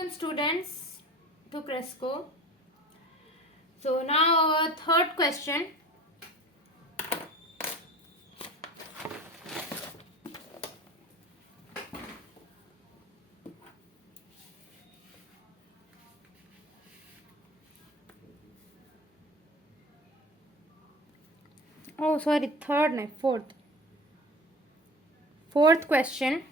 Welcome students to Cresco. So now our third question. Oh sorry, third नहीं, fourth question.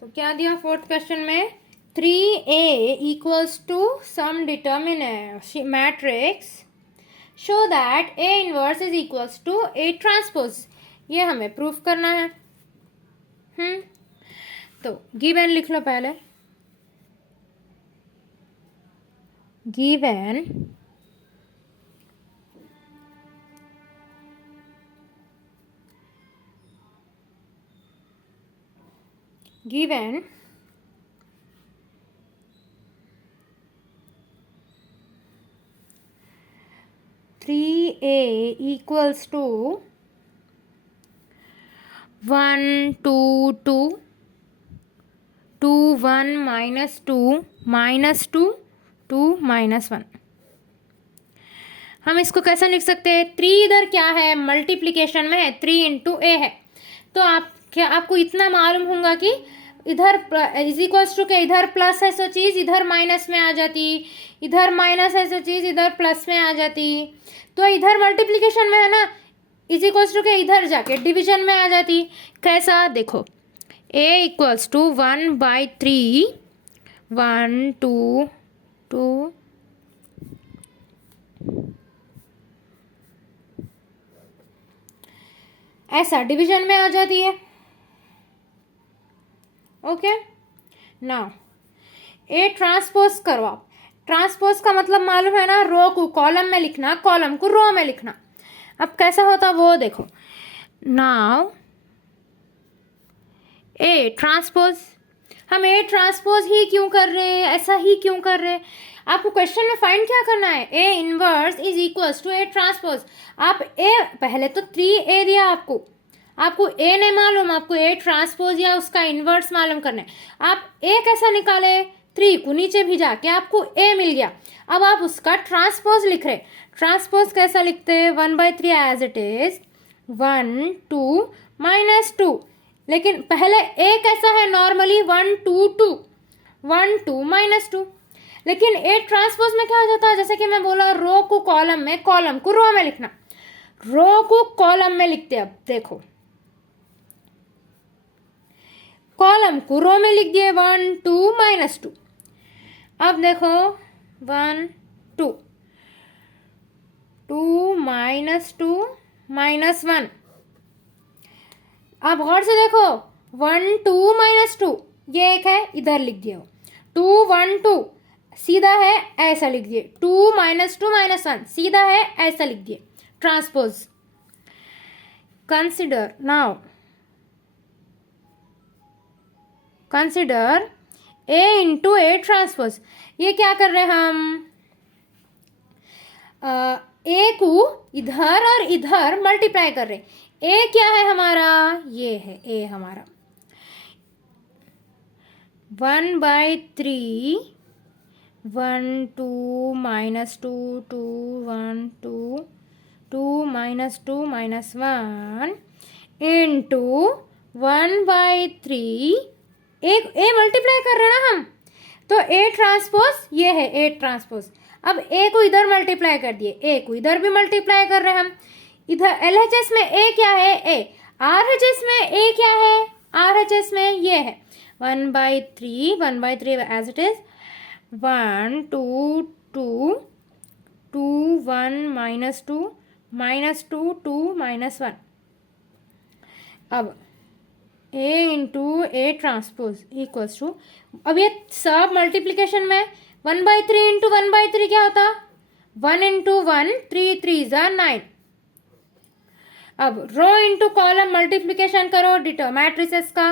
तो क्या दिया fourth question में 3a equals to some determinant matrix show that a inverse is equals to a transpose. ये हमें proof करना है. तो गिवन लिख लो पहले. Given given 3a equals to 1 2 2 2 1 minus 2 minus 2 2 minus 1. हम इसको कैसे लिख सकते हैं? 3 इधर क्या है? मल्टीप्लिकेशन में है, 3 इंटू ए है. तो आपको इतना मालूम होगा कि इधर इज इक्वल्स टू के इधर प्लस है सो चीज़ इधर माइनस में आ जाती, इधर माइनस है सो चीज़ इधर प्लस में आ जाती. तो इधर मल्टीप्लिकेशन में है ना, इज इक्वल्स टू के इधर जाके डिवीजन में आ जाती. कैसा? देखो, a इक्वल्स टू 1/3 1 2 2 ऐसा डिवीजन में आ जाती है. ओके, नाउ ए ट्रांसपोज करो आप. ट्रांसपोज का मतलब मालूम है ना, रो को कॉलम में लिखना, कॉलम को रो में लिखना. अब कैसा होता वो देखो. नाउ ए ट्रांसपोज, हम ए ट्रांसपोज ही क्यों कर रहे हैं, ऐसा ही क्यों कर रहे हैं? आपको क्वेश्चन में फाइंड क्या करना है? A inverse is equals to A transpose. आप ए पहले तो 3a दिया आपको ए नहीं मालूम, आपको ए ट्रांसपोज या उसका इनवर्स मालूम करना है. आप ए कैसा निकाले? 3 को नीचे भी जाके आपको ए मिल गया. अब आप उसका ट्रांसपोज लिख रहे. ट्रांसपोज कैसा लिखते हैं? 1/3 एज इट इज 1 2 minus 2. लेकिन पहले ए कैसा है? Normally 1 2 2 1 2 minus 2. लेकिन ए ट्रांसपोज में क्या हो जाता है? जैसे कि मैं बोला, रो को कॉलम में, कॉलम को रो में लिखना. रो को कॉलम में लिखते. अब देखो, कॉलम को रो में लिख दिए 1 2 minus 2. अब देखो 1 2 2 minus 2 minus 1. अब गौर से देखो, 1 2 minus 2 ये एक है, इधर लिख दिए. 2 1 2 सीधा है, ऐसा लिख दिए. 2 minus 2 minus 1 सीधा है, ऐसा लिख दिए. Transpose. Consider now, consider a into A transpose. ये क्या कर रहे हैं हम? ए को इधर और इधर मल्टीप्लाई कर रहे. ए क्या है हमारा? ये है ए हमारा. 1/3 1 2 minus 2 2 1 2 2 minus 2 minus 1 इंटू 1/3. एक ए मल्टीप्लाई कर रहे हैं ना हम, तो ए ट्रांसपोज ये है ए ट्रांसपोज. अब ए को इधर मल्टीप्लाई कर दिए, ए को इधर भी मल्टीप्लाई कर रहे हैं हम. इधर LHS में ए क्या है? ए. RHS में ए क्या है? RHS में ये है 1/3 as it is 1 2 2 2 1 minus 2 minus 2 2 minus 1. अब A into A transpose equals to, अब ये सब मल्टीप्लीकेशन में 1/3 इंटू 1/3 क्या होता? 1 इंटू 1 3 3 9. अब रो इंटू कॉलम मल्टीप्लीकेशन करो मैट्रिसेस का.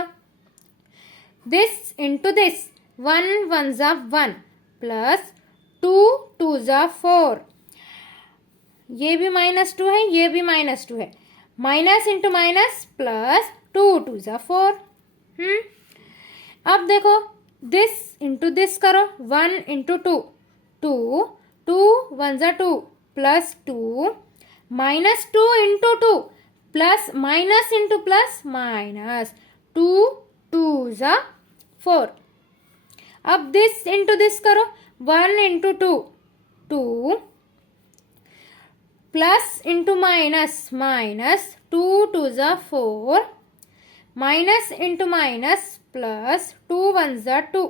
This into this 1 1 1 plus 2 2 4. ये भी -2 है, ये भी -2 है. Minus into minus plus 2 2 4. अब देखो दिस इंटू दिस करो, 1 इंटू 2, 2, 2 1 ज़ा 2 plus 2 minus 2 into 2 plus minus into plus minus 2 2 ज़ा 4। अब दिस इंटू दिस करो, 1 into 2 2 plus into minus minus 2 2 ज़ा 4 माइनस इंटू माइनस प्लस 2 1 ज़ा 2।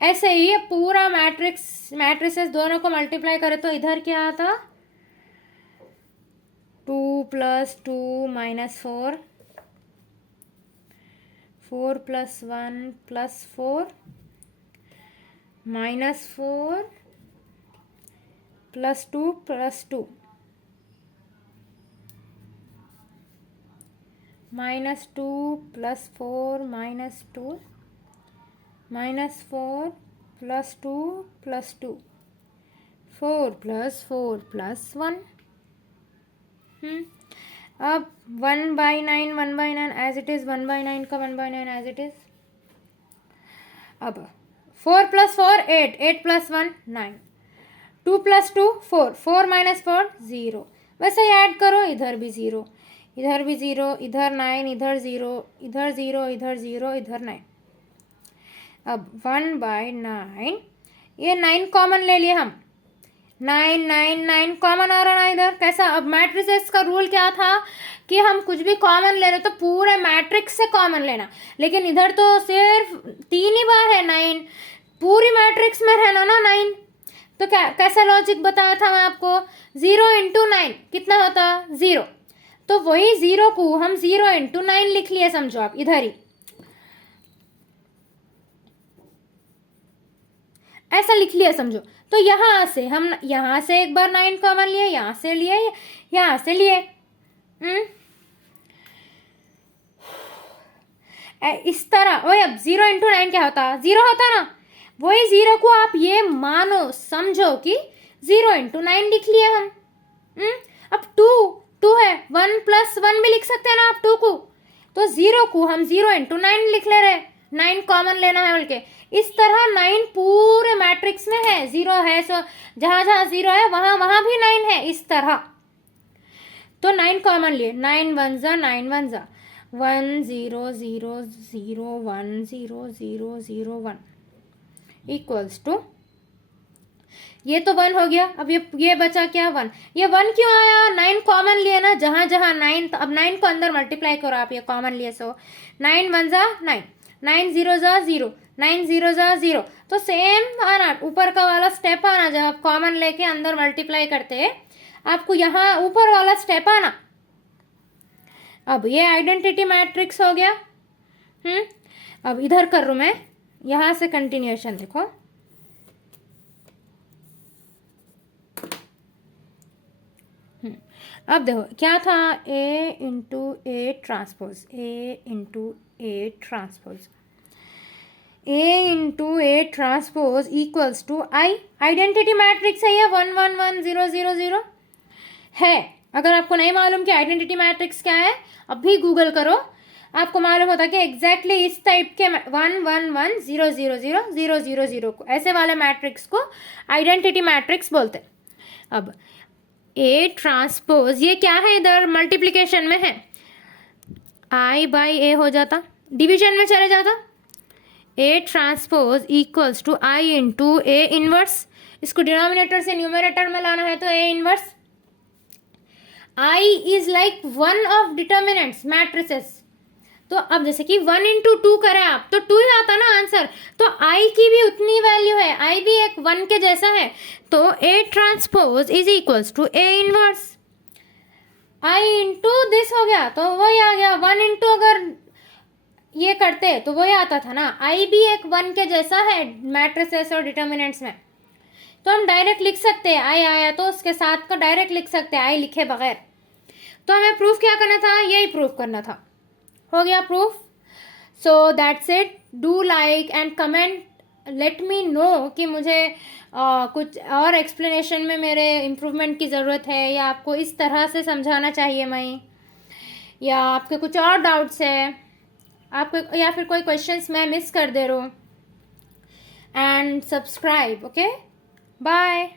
ऐसे ही पूरा मैट्रिसेस दोनों को मल्टीप्लाई करें तो इधर क्या आता, 2 plus 2 minus 4, 4 plus 1 plus 4 minus 4 plus 2 plus 2 minus 2 plus 4 minus 2 minus 4 plus 2 plus 2 4 plus 4 plus 1। अब 1/9 1/9 एज इट इज़, 1/9 का 1/9 एज इट इज़। अब 4 प्लस 4 8, 8 प्लस 1 9, 2 प्लस 2 4, 4 माइनस 4 0। वैसे ही ऐड करो, इधर भी 0, इधर भी 0, इधर 9, इधर 0, इधर 0, इधर 0, इधर 9। अब 1/9, ये 9 कॉमन ले लिए हम, 9 9 9 कॉमन आ रहा ना इधर। कैसा, अब मैट्रिसेस का रूल क्या था कि हम कुछ भी कॉमन ले रहे तो पूरे मैट्रिक्स से कॉमन लेना, लेकिन इधर तो सिर्फ 3 ही बार है 9, पूरी मैट्रिक्स में रहना ना 9। तो क्या, कैसा लॉजिक बताया था मैं आपको, 0 इंटू 9 कितना होता, 0। तो वही 0 को हम 0 इंटू 9 लिख लिए, समझो आप इधर ही ऐसा लिख लिया समझो। तो यहाँ से हम, यहाँ से एक बार 9 कॉमन लिए, यहाँ से लिए, यहाँ से लिए। इस तरह वही, अब 0 इंटू 9 क्या होता, 0 होता ना, वही 0 को आप ये मानो समझो कि 0 इंटू 9 लिख लिए हम। अब 2 है, 1 प्लस 1 भी लिख सकते हैं ना आप 2 को, तो 0 को हम 0 इंटू 9 लिख ले रहे, 9 कॉमन लेना है बल्कि। इस तरह 9 पूरे मैट्रिक्स में है, 0 है, सो जहां जहां 0 है वहां वहां भी 9 है, इस तरह। तो 9 कॉमन लिए, 9 1 ज़ा 9 1 ज़ा 1 0 0 0 1 0 0 0 1 इक्वल्स टू, ये तो 1 हो गया। अब ये बचा क्या, 1। ये 1 क्यों आया, 9 कॉमन लिए ना, जहां जहां 9, तो अब 9 को अंदर मल्टीप्लाई करो आप, ये कॉमन लिए, सो 9 1 ज़ा 9, 9 0 ज़ा 0, 9 0 ज़ा 0। तो सेम आना, ऊपर का वाला स्टेप आना, जब आप कॉमन लेके अंदर मल्टीप्लाई करते आपको यहाँ ऊपर वाला स्टेप आना। अब ये आइडेंटिटी मैट्रिक्स हो गया। अब इधर कर रू मैं, यहाँ से कंटिन्यूएशन देखो। अब देखो क्या था, A into A transpose, A into A transpose, A into A transpose equals to I। Identity matrix है ये, 1 1 1 0 0 0 है। अगर आपको नहीं मालूम कि आइडेंटिटी मैट्रिक्स क्या है, अभी गूगल करो, आपको मालूम होता कि एग्जैक्टली इस टाइप के 1 1 1 0 0 0 0 0 0 को, ऐसे वाले मैट्रिक्स को आइडेंटिटी मैट्रिक्स बोलते। अब A ट्रांसपोज, ये क्या है, इधर मल्टीप्लिकेशन में है, I बाई A हो जाता, डिवीजन में चले जाता, A transpose equals to I into A inverse. इसको डिनोमिनेटर से न्यूमरेटर में लाना है तो A inverse. I is like one of determinants matrices. तो अब जैसे कि 1 इंटू 2 करें आप तो 2 ही आता ना आंसर, तो I की भी उतनी वैल्यू है, I भी एक 1 के जैसा है, तो A transpose is equals to A inverse. I into this हो गया तो वही आ गया, 1 इंटू अगर ये करते तो वही आता था ना, I भी एक 1 के जैसा है मैट्रिसेस और डिटर्मिनेंट्स में। तो हम डायरेक्ट लिख सकते हैं, I आया तो उसके साथ का डायरेक्ट लिख सकते हैं, I लिखे बगैर। तो हमें प्रूफ क्या करना था, यही प्रूफ करना था। हो गया proof. So that's it. Do like and comment, let me know कि मुझे कुछ और एक्सप्लेनेशन में मेरे इम्प्रूवमेंट की ज़रूरत है, या आपको इस तरह से समझाना चाहिए मैं, या आपके कुछ और डाउट्स है। आपको या फिर कोई क्वेश्चंस मैं मिस कर दे रहा हूँ, एंड सब्सक्राइब. Okay, bye.